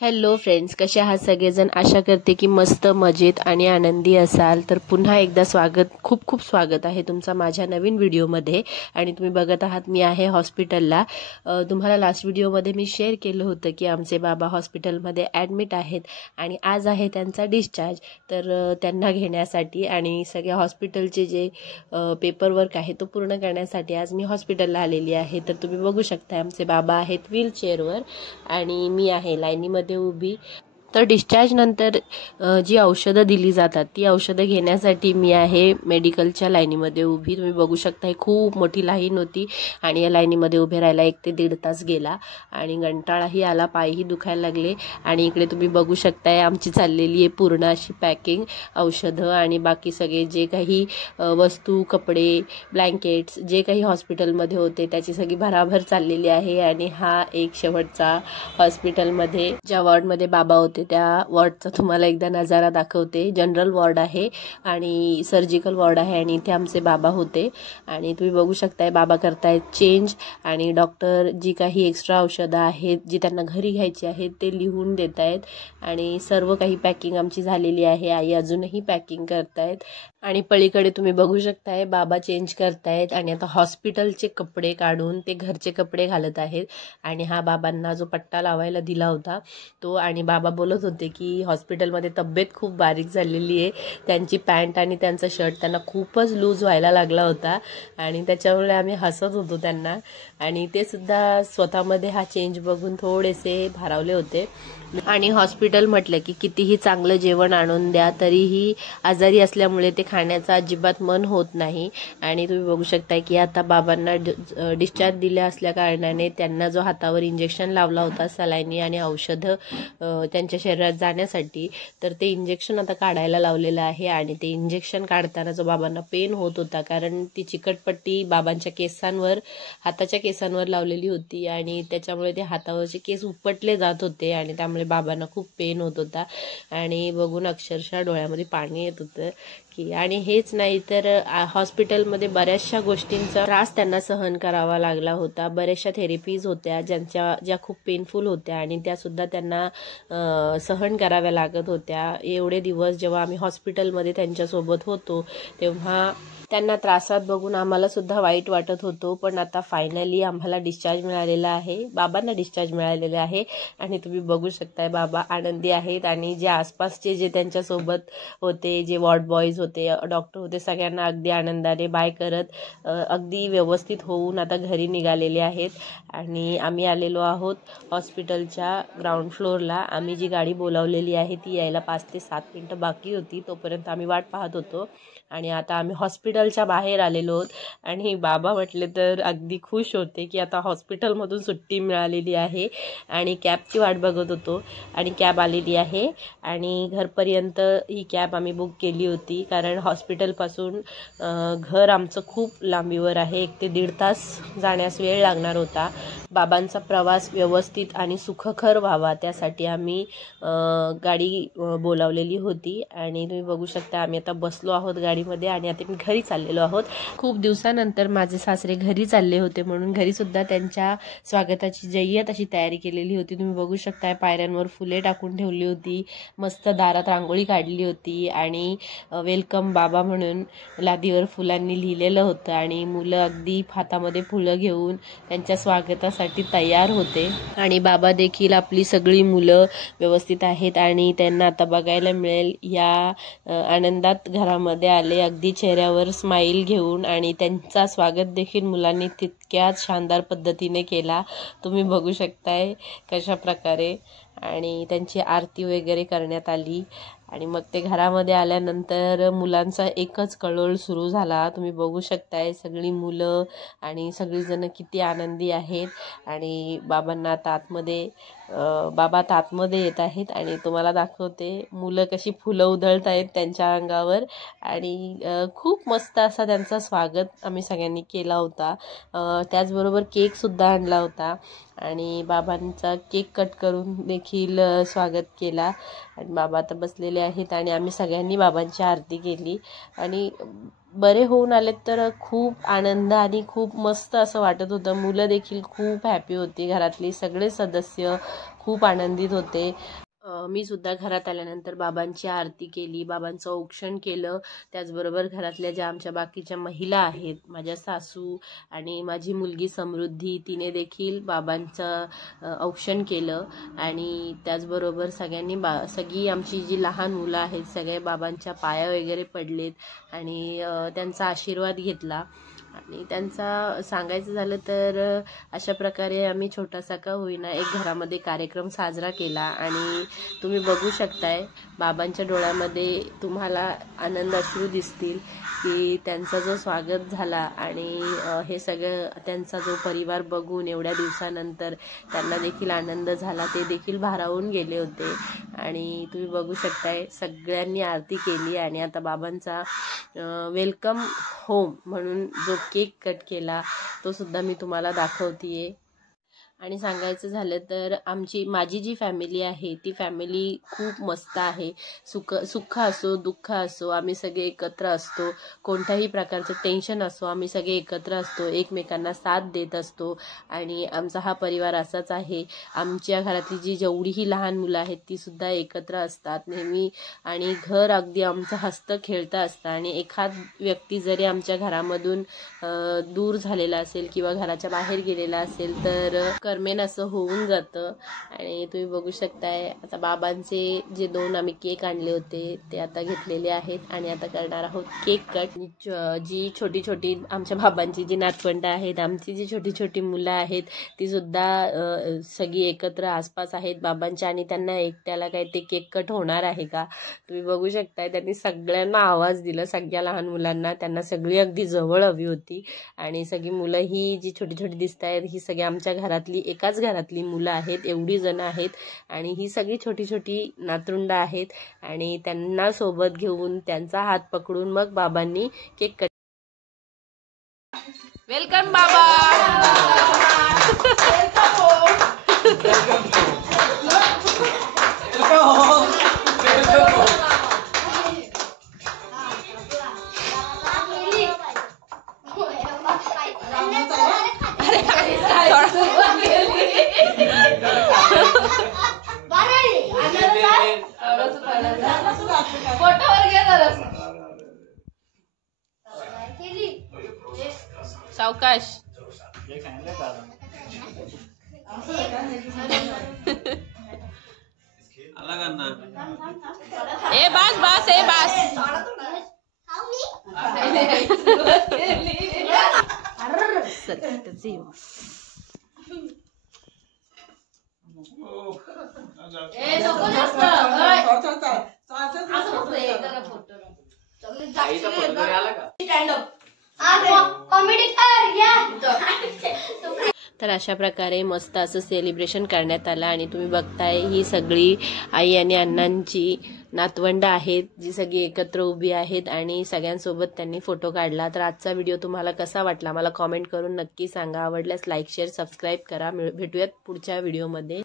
Hello friends, कसे आहात सगळेजण? आशा करते की मस्त मजेत आणि आनंदी असाल. तर पुन्हा एकदा खूप खूप स्वागत आहे तुमचा माझ्या नवीन व्हिडिओमध्ये. आणि तुम्ही बघत आहात मी आहे हॉस्पिटलला. तुम्हाला लास्ट व्हिडिओमध्ये मी शेअर केलं होतं की आमचे बाबा हॉस्पिटलमध्ये ॲडमिट आहेत आणि आज आहे त्यांचा डिस्चार्ज. तर त्यांना घेण्यासाठी आणि सगळ्या हॉस्पिटलचे जे पेपरवर्क आहे तो पूर्ण करण्यासाठी आज मी हॉस्पिटलला आलेली आहे. तर तुम्ही बघू शकता आमचे बाबा आहेत व्हीलचेअरवर आणि मी आहे लाईनीमध्ये उभी. तर डिस्चार्ज नंतर जी औषधं दिली जातात ती औषधं घेण्यासाठी मी आहे मेडिकलच्या लाईनीमध्ये उभी. तुम्ही बघू शकता खूप मोठी लाईन होती आणि या लाईनीमध्ये उभे राहायला 1 ते 1.5 तास गेला आणि कंटाळाही आला, पायही दुखायला लागले. आणि इकडे तुम्ही बघू शकताय आमची चाललेली आहे पूर्ण अशी पॅकिंग, औषधं आणि बाकी सगळे जे काही वस्तू, कपडे, ब्लँकेट्स जे काही हॉस्पिटलमध्ये होते त्याची सगळी भराभर चाललेली आहे. आणि हा एक शेवटचा हॉस्पिटलमध्ये ज्या वॉर्डमध्ये बाबा होते त्या वॉर्डचा तुम्हाला एकदा नजारा दाखवते. जनरल वॉर्ड आहे आणि सर्जिकल वॉर्ड आहे आणि इथे आमचे बाबा होते. आणि तुम्ही बघू शकताय बाबा करतायत चेंज आणि डॉक्टर जी काही एक्स्ट्रा औषधं आहेत जी त्यांना घरी घ्यायची आहेत ते लिहून देत आहेत. आणि सर्व काही पॅकिंग आमची झालेली आहे. आई अजूनही पॅकिंग करतायत आणि पलीकडे तुम्ही बघू शकताय बाबा चेंज करतायत आणि आता हॉस्पिटलचे कपडे काढून ते घरचे कपडे घालत आहेत. आणि हा बाबांना जो पट्टा लावायला दिला होता तो. आणि बाबा बोलत होते की हॉस्पिटलमध्ये तब्येत खूप बारीक झालेली आहे. त्यांची पॅन्ट आणि त्यांचा शर्ट त्यांना खूपच लूज व्हायला लागला होता आणि त्याच्यामुळे आम्ही हसत होतो त्यांना. आणि ते सुद्धा स्वतःमध्ये हा चेंज बघून थोडेसे भारावले होते. आणि हॉस्पिटल म्हटलं की कितीही चांगलं जेवण आणून द्या तरीही आजारी असल्यामुळे ते खाण्याचं अजिबात मन होत नाही. आणि तुम्ही बघू शकता की आता बाबांना डिस्चार्ज दिल्या असल्या कारणाने त्यांना जो हातावर इंजेक्शन लावला होता सलाईनी आणि औषधं त्यांच्या शरीरात जाण्यासाठी, तर ते इंजेक्शन आता काढायला लावलेलं आहे. आणि ते इंजेक्शन काढताना जो बाबांना पेन होत होता कारण ती चिकटपट्टी बाबांच्या केसांवर, हाताच्या केसांवर लावलेली होती आणि त्याच्यामुळे ते हातावरचे केस उपटले जात होते आणि त्यामुळे बाबांना खूप पेन होत होता. आणि बघून अक्षरशः डोळ्यामध्ये पाणी येत होतं की. आणि हेच नाही तर हॉस्पिटलमध्ये बऱ्याचशा गोष्टींचा त्रास त्यांना सहन करावा लागला होता. बऱ्याचशा थेरपीज होत्या ज्या खूप पेनफुल होत्या आणि त्यासुद्धा त्यांना सहन कराव्या लागत होत्या. एवढे दिवस जेव्हा आम्ही हॉस्पिटलमध्ये त्यांच्यासोबत होतो तेव्हा त्यांना त्रासात बघून आम्हाला सुद्धा वाईट वाटत होतो. पण आता फायनली आम्हाला डिस्चार्ज मिळालेला आहे, बाबांना डिस्चार्ज मिळालेला आहे. आणि तुम्ही बघू शकताय बाबा आनंदी आहेत. आणि जे आसपासचे जे त्यांच्यासोबत होते, जे वॉर्ड बॉयज होते, डॉक्टर होते, सगळ्यांना अगदी आनंदाने बाय करत अगदी व्यवस्थित होऊन आता घरी निघालेले आहेत. आणि आम्ही आलेलो आहोत हॉस्पिटलच्या ग्राउंड फ्लोअरला. आम्ही जी गाडी बोलावलेली आहे ती यायला 5 ते 7 मिनटं बाकी होती, तोपर्यंत आम्ही वाट पाहत होतो. आणि आता आम्ही हॉस्पिटलच्या बाहेर आलेलो आहोत. आणि बाबा म्हटले तर अगदी खुश होते की आता हॉस्पिटलमधून सुट्टी मिळालेली आहे. आणि कॅबची वाट बघत होतो आणि कॅब आलेली आहे. आणि घरपर्यंत ही कॅब आम्ही बुक केली होती कारण हॉस्पिटलपासून घर आमचं खूप लांबीवर आहे. 1 ते 1.5 तास जाण्यास वेळ लागणार होता. बाबांचा प्रवास व्यवस्थित आणि सुखकर व्हावा त्यासाठी आम्ही गाडी बोलावलेली होती. आणि तुम्ही बघू शकता आम्ही आता बसलो आहोत गाडीमध्ये आणि आता मी घरी चाललेलो आहोत. खूप दिवसानंतर माझे सासरे घरी चालले होते म्हणून घरी सुद्धा त्यांच्या स्वागताची जय्यत अशी तयारी केलेली होती. तुम्ही बघू शकता पायऱ्यांवर फुले टाकून ठेवली होती, मस्त दारात रांगोळी काढली होती आणि वेलकम बाबा म्हणून लादीवर फुलांनी लिहिलेलं होतं. आणि मुलं अगदी हातामध्ये फुलं घेऊन त्यांच्या स्वागतासाठी तयार होते. आणि बाबा देखील आपली सगळी मुलं व्यवस्थित आहेत आणि त्यांना आता बघायला मिळेल या आनंदात घरामध्ये आले, अगदी चेहऱ्यावर स्माईल घेऊन. आणि त्यांचा स्वागत देखील मुलांनी तितक्याच शानदार पद्धतीने केला. तुम्ही बघू शकताय कशा प्रकारे. आणि त्यांची आरती वगैरे करण्यात आली. आणि मग ते घरामध्ये आल्यानंतर मुलांचा एकच कळोळ सुरू झाला. तुम्ही बघू शकताय सगळी मुलं आणि सगळीजण किती आनंदी आहेत. आणि बाबांना आता बाबा आता आतमध्ये येत आहेत आणि तुम्हाला दाखवते मुलं कशी फुलं उधळत आहेत त्यांच्या अंगावर. आणि खूप मस्त असा त्यांचा स्वागत आम्ही सगळ्यांनी केला होता. त्याचबरोबर केकसुद्धा आणला होता आणि बाबांचा केक कट करून देखील स्वागत केला. आणि बाबा आता बसलेले आहेत आणि आम्ही सगळ्यांनी बाबांची आरती केली. आणि बरे होऊन आलेत तर खूप आनंद आणि खूप मस्त असं वाटत होतं. मुलं देखील खूप हॅपी होती, घरातली सगळे सदस्य खूप आनंदित होते. मी सुद्धा घरात आल्यानंतर बाबांची आरती केली, बाबांचं औक्षण केलं. त्याचबरोबर घरातल्या ज्या आमच्या बाकीच्या महिला आहेत, माझ्या सासू आणि माझी मुलगी समृद्धी, तिने देखील बाबांचं औक्षण केलं. आणि त्याचबरोबर सगळी आमची जी लहान मुलं आहेत सगळे बाबांच्या पाया वगैरे पडलेत आणि त्यांचा आशीर्वाद घेतला. आणि त्यांचा सांगायचं झालं तर अशा प्रकारे आम्ही छोटासा का होईना एक घरामध्ये कार्यक्रम साजरा केला. आणि तुम्ही बघू शकताय बाबांच्या डोळ्यामध्ये तुम्हाला आनंद अश्रू दिसतील की त्यांचा जो स्वागत झाला आणि हे सगळं त्यांचा जो परिवार बघून एवढ्या दिवसानंतर त्यांना देखील आनंद झाला, ते देखील भारावून गेले होते. आणि तुम्ही बघू शकताय सगळ्यांनी आरती केली आणि आता बाबांचा वेलकम होम म्हणून जो केक कट केला तो सुद्धा मी तुम्हाला दाखवतेय. आणि सांगायचं झालं तर माझी जी फॅमिली आहे ती फॅमिली खूप मस्त आहे. सुख असो दुःख असो आम्ही सगळे एकत्र असतो. कोणत्याही प्रकारचं टेन्शन असो आम्ही सगळे एकत्र असतो, एकमेकांना साथ देत असतो. आणि आमचा हा परिवार असाच आहे. आमच्या घरातली जेवढीही लहान मुलं आहेत ती सुद्धा एकत्र असतात नेहमी. आणि घर अगदी आमचं हसतं खेळतं असतं. आणि एखाद व्यक्ती जरी आमच्या घरामधून दूर झालेला असेल किंवा घराच्या बाहेर गेलेला असेल तर करमेन असं होऊन जातं. आणि तुम्ही बघू शकताय आता बाबांचे जे 2 आम्ही केक आणले होते ते आता घेतलेले आहेत आणि आता करणार आहोत केक कट. जी छोटी छोटी आमच्या बाबांची जी नातवंड आहेत, आमची जी छोटी छोटी मुलं आहेत ती सुद्धा सगळी एकत्र आसपास आहेत बाबांच्या. आणि त्यांना एकट्याला काय ते केक कट होणार आहे का? तुम्ही बघू शकताय त्यांनी सगळ्यांना आवाज दिला, सगळ्या लहान मुलांना. त्यांना सगळी अगदी जवळ हवी होती. आणि सगळी मुलं ही जी छोटी छोटी दिसत आहेत ही सगळी आमच्या एकाच घरातली मुलं आहेत, एवढी जण आहेत. आणि ही सगळी छोटी छोटी नातरुंड आहेत. आणि त्यांना सोबत घेऊन त्यांचा हात पकडून मग बाबांनी केक कट. वेलकम बाबा. सावकाश. ए बस बस ए बस. तर अशा प्रकारे मस्त असं सेलिब्रेशन करण्यात आलं. आणि तुम्ही बघताय ही सगळी आई आणि अण्णांची नातवंड आहेत जी सगळी एकत्र उभी आहेत आणि सगळ्यांसोबत त्यांनी फोटो काढला. तर आजचा व्हिडिओ तुम्हाला कसा वाटला मला कॉमेंट करून नक्की सांगा. आवडल्यास लाईक शेअर सबस्क्राईब करा. भेटूयात पुढच्या व्हिडिओमध्ये.